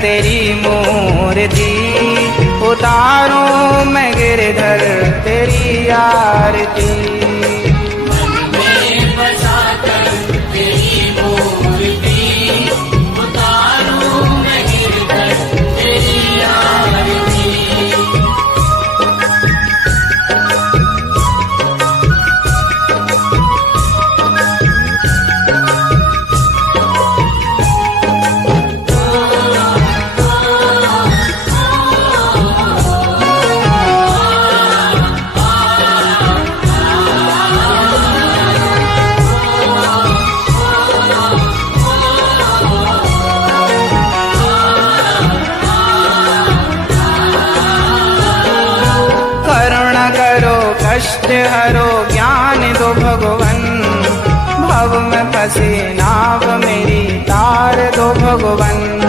तेरी मूर्ति, उतारूं मैं गिरधर तेरी आरती। मन में बसाकर तेरी मूर्ति, उतारूं मैं गिरधर तेरी आरती। कष्ट हरो ज्ञान दो भगवन, भव में फंसे नाव मेरी तार दो भगवन।